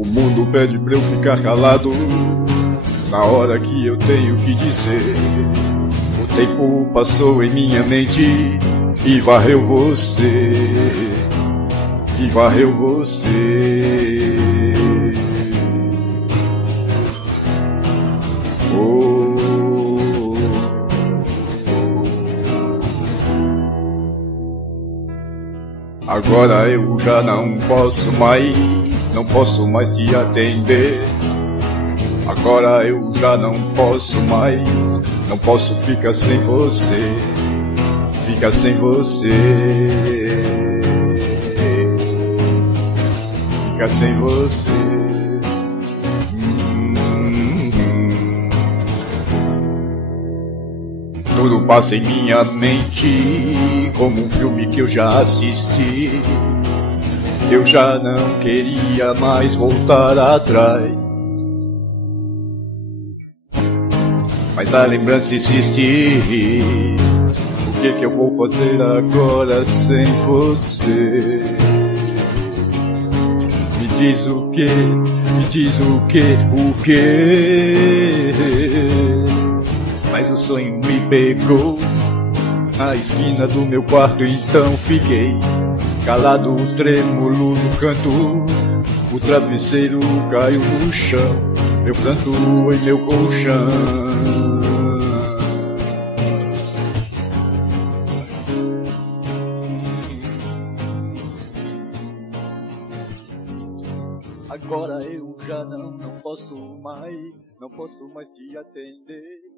O mundo pede pra eu ficar calado na hora que eu tenho que dizer. O tempo passou em minha mente e varreu você, e varreu você. Oh, agora eu já não posso mais te atender. Agora eu já não posso mais, não posso ficar sem você, ficar sem você, ficar sem você. Tudo passa em minha mente como um filme que eu já assisti. Eu já não queria mais voltar atrás, mas a lembrança insiste. O que eu vou fazer agora sem você? Me diz o que, me diz o que, o que? Mas o sonho me pegou na esquina do meu quarto, então fiquei calado, trêmulo no canto. O travesseiro caiu no chão, meu pranto em meu colchão. Agora eu já não posso mais te atender.